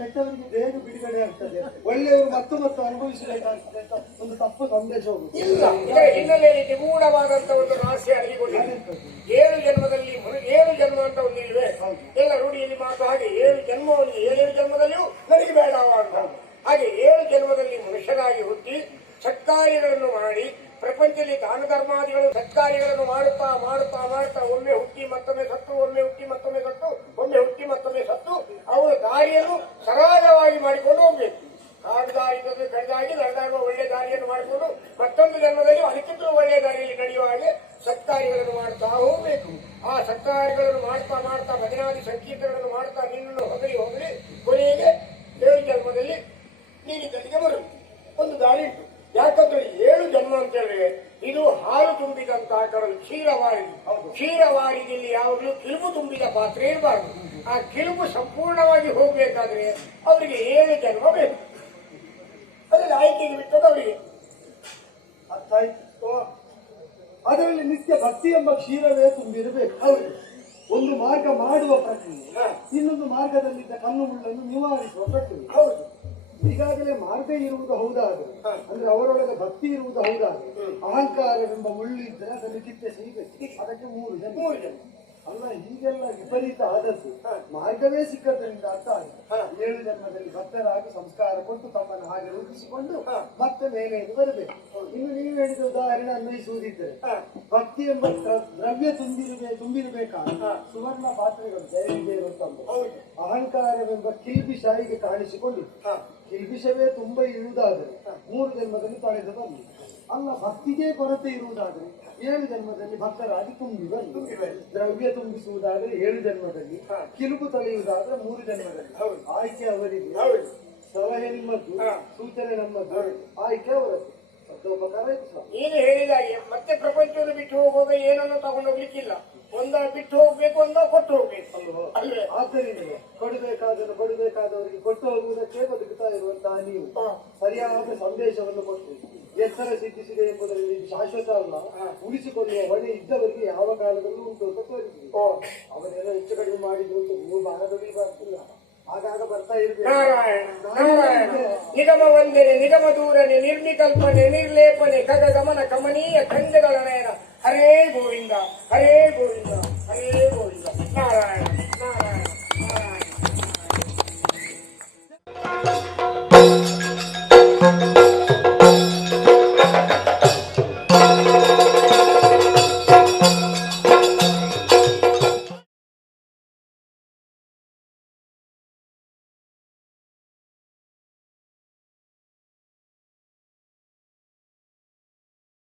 ಕೆಟ್ಟವರಿಗೆ ಬೇಗ ಬಿಡುಗಡೆ ಆಗ್ತದೆ, ಒಳ್ಳೆಯವರು ಮತ್ತು ಮತ್ತು ಅನುಭವಿಸಬೇಕಾಗ್ತದೆ ಅಂತ ಒಂದು ತಪ್ಪು ಸಂದೇಶ ಹೋಗುದು. ಇಲ್ಲ, ಇದರ ಹಿನ್ನೆಲೆಯಲ್ಲಿ ನಿಗೂಢವಾದಂತ ಒಂದು ರಹಸ್ಯ ಅಡಗಿಕೊಂಡಿದೆ. 7 ಜನ್ಮದಲ್ಲಿ 7 ಜನ್ಮ ಅಂತ ಒಂದು ಇಲ್ವೇ ಎಲ್ಲ ರೂಢಿಯಲ್ಲಿ ಮಾತು ಹಾಗೆ 7 ಜನ್ಮವನಿಗೆ 7 ಜನ್ಮದಲ್ಲಿಯೂ ನನಗೆ ಬೇಡ ಅಂತ. ಹಾಗೆ 7 ಜನ್ಮದಲ್ಲಿ ಮನುಷ್ಯರಾಗಿ ಹುಟ್ಟಿ ಸತ್ಕಾರ್ಯಗಳನ್ನು ಮಾಡಿ ಪ್ರಪಂಚದಲ್ಲಿ ದಾನ ಧರ್ಮಾದಿಗಳು ಸತ್ಕಾರ್ಯಗಳನ್ನು ಮಾಡುತ್ತಾ ಮಾಡುತ್ತಾ ಮಾಡುತ್ತಾ ಒಮ್ಮೆ ಹುಟ್ಟಿ ಮತ್ತೊಮ್ಮೆ ಸತ್ತು, ಒಮ್ಮೆ ಹುಟ್ಟಿ ಮತ್ತೊಮ್ಮೆ ಸತ್ತು, ಒಮ್ಮೆ ಹುಟ್ಟಿ ಮತ್ತೊಮ್ಮೆ ಸತ್ತು ಅವರ ದಾರಿಯನ್ನು ಸರಾಗವಾಗಿ ಮಾಡಿಕೊಂಡು ಹೋಗ್ಬೇಕು. ಕಾಡು ದಾರಿ ಕಡಿದಾಗಿ ನಡೆದಾಗ ಒಳ್ಳೆ ದಾರಿಯನ್ನು ಮಾಡಿಕೊಂಡು ಮತ್ತೊಂದು ಜನ್ಮದಲ್ಲಿ ಅದಕ್ಕಿಂತಲೂ ಒಳ್ಳೆಯ ದಾರಿಯಲ್ಲಿ ನಡೆಯುವ ಹಾಗೆ ಸತ್ಕಾರ್ಯಗಳನ್ನು ಮಾಡ್ತಾ ಹೋಗ್ಬೇಕು. ಆ ಸತ್ಕಾರ್ಯಗಳನ್ನು ಮಾಡ್ತಾ ಮಾಡ್ತಾ ಭಜನಾದಿ ಸಂಕೀರ್ತಗಳನ್ನು ಮಾಡ್ತಾ ನಿನ್ನನ್ನು ಹೊಗಲಿ ಹೊಗಲಿ ಕೊನೆಗೆ 7 ಜನ್ಮದಲ್ಲಿ ನೀನಿದ್ದಲ್ಲಿಗೆ ಬರುವುದು ಒಂದು ದಾರಿ ಉಂಟು. ಯಾಕಂದ್ರೆ 7 ಜನ್ಮ ಅಂತ ಹೇಳಿದ್ರೆ ಇದು ಹಾಲು ತುಂಬಿದಂತಹ ಕಡಲು ಕ್ಷೀರವಾರಿ. ಕ್ಷೀರವಾರಿಯಲ್ಲಿ ಯಾವಾಗಲೂ ಕಿಲುಬು ತುಂಬಿದ ಪಾತ್ರೆ ಇರಬಾರ್ದು. ಆ ಕಿಲುಬು ಸಂಪೂರ್ಣವಾಗಿ ಹೋಗ್ಬೇಕಾದ್ರೆ ಅವರಿಗೆ 7 ಜನ್ಮ ಬೇಕು. ಅದರಲ್ಲಿ ಆಯ್ಕೆಗೆ ಬಿಟ್ಟದ್ದು ಅವರಿಗೆ ಅರ್ಥ ಆಯ್ತು. ಅದರಲ್ಲಿ ನಿತ್ಯ ಭಕ್ತಿ ಎಂಬ ಕ್ಷೀರವೇ ತುಂಬಿರಬೇಕು. ಹೌದು, ಒಂದು ಮಾರ್ಗ ಮಾಡುವ ಪ್ರಕ್ರಿಯೆ, ಇನ್ನೊಂದು ಮಾರ್ಗದಲ್ಲಿದ್ದ ಕಣ್ಣು ಮುಳ್ಳನ್ನು ನಿವಾರಿಸುವ ಪ್ರಕ್ರಿಯೆ. ಹೌದು, ಈಗಾಗಲೇ ಮಾರ್ಗ ಇರುವುದು ಹೌದಾದ್ರೆ, ಅಂದ್ರೆ ಅವರೊಳಗೆ ಭಕ್ತಿ ಇರುವುದು ಹೌದಾದ್ರೆ, ಅಹಂಕಾರವೆಂಬ ಮುಳ್ಳಿದ್ದರೆ ಅದನ್ನು ಕಿತ್ತೆ ಸಿಗಬೇಕು. ಅದಕ್ಕೆ 3 ಜನ ಅಲ್ಲ. ಹೀಗೆಲ್ಲ ವಿಪರೀತ ಆದದ್ದು ಮಾರ್ಗವೇ ಸಿಕ್ಕದ್ರಿಂದ ಅರ್ಥ ಆಗಿದೆ. 7 ಜನ್ಮದಲ್ಲಿ ಭಕ್ತರಾಗಿ ಸಂಸ್ಕಾರ ಕೊಟ್ಟು ತಮ್ಮನ್ನು ಹಾಗೆ ರೂಪಿಸಿಕೊಂಡು ಮತ್ತೆ ಮೇಲೆ ಬರಬೇಕು. ಇನ್ನು ನೀವು ಹೇಳಿದ ಉದಾಹರಣೆ ಅನ್ವಯಿಸುವುದಿದ್ದರೆ ಭಕ್ತಿ ಎಂಬ ದ್ರವ್ಯ ತುಂಬಿರಬೇಕಾದ ಸುವರ್ಣ ಪಾತ್ರೆಗಳು ಜಯವಿಜಯವಂತಂದು ಅಹಂಕಾರವೆಂಬ ಕಿಲ್ಬಿಷಾಯಿಗೆ ಕಾಣಿಸಿಕೊಂಡಿತ್ತು. ಕಿಲ್ಬಿಷವೇ ತುಂಬ ಇರುವುದಾದರೆ 3 ಜನ್ಮದಲ್ಲಿ ತಳೆದು ಬಂದು ಅಲ್ಲ. ಭಕ್ತಿಗೆ ಕೊರತೆ ಇರುವುದಾದರೆ 7 ಜನ್ಮದಲ್ಲಿ ಭಕ್ತರಾಗಿ ತುಂಬಿ ಬಂದು ದ್ರವ್ಯ ತುಂಬಿಸುವುದಾದರೆ 7 ಜನ್ಮದಲ್ಲಿ, ಕಿಲುಬು ತಳೆಯುವುದಾದ್ರೆ 3 ಜನ್ಮದಲ್ಲಿ. ಆಯ್ಕೆ ಅವರಿಗೆ, ಸಲಹೆ ನಿಮ್ಮದ್ದು, ಸೂಚನೆ ನಮ್ಮದ್ದು, ಆಯ್ಕೆ ಅವರದ್ದು. ನೀನು ಹೇಳಿದಾಗೆ ಮತ್ತೆ ಪ್ರಪಂಚವನ್ನು ಬಿಟ್ಟು ಹೋಗುವಾಗ ಏನನ್ನು ತಗೊಂಡು ಹೋಗ್ಲಿಕ್ಕಿಲ್ಲ. ಒಂದ ಬಿಟ್ಟು ಹೋಗ್ಬೇಕು, ಒಂದ ಕೊಟ್ಟು ಹೋಗ್ಬೇಕು. ಆದ್ದರಿಂದ ಕೊಡಬೇಕಾದವರಿಗೆ ಕೊಟ್ಟು ಹೋಗುವುದಕ್ಕೆ ಬದುಕುತ್ತಾ ಇರುವಂತಹ ನೀವು ಸರಿಯಾದ ಸಂದೇಶವನ್ನು ಕೊಟ್ಟು ಎತ್ತರ ಸಿದ್ಧಿಸಿದೆ ಎಂಬುದರಲ್ಲಿ ಶಾಶ್ವತ ಅಲ್ಲ, ಉಳಿಸಿಕೊಳ್ಳುವ ಹೊಣೆ ಇದ್ದವರಿಗೆ ಯಾವ ಕಾಲದಲ್ಲೂ ಉಂಟು ಅಂತ ತೋರಿಸಿದೆ. ಅವರೆಲ್ಲ ಹೆಚ್ಚು ಕಡಿಮೆ ಮಾಡಿದ್ರು ನೀವು ಬಾರದೊಳಗೆ ಬರ್ತಿಲ್ಲ, ಆಗಾಗ ಬರ್ತಾ ಇರ್ಬೇಕು. ನಿಗಮ ವಂದನೆ, ನಿಗಮ ದೂರನೆ, ನಿರ್ವಿಕಲ್ಪನೆ, ನಿರ್ಲೇಪನೆ, ಖಗ ಗಮನ, ಕಮನೀಯ ಖಂಡಗಳ ನಯನ. ಹರೇ ಗೋವಿಂದ, ಹರೇ ಗೋವಿಂದ, ಹರೇ ಗೋವಿಂದ. ನಾರಾಯಣ.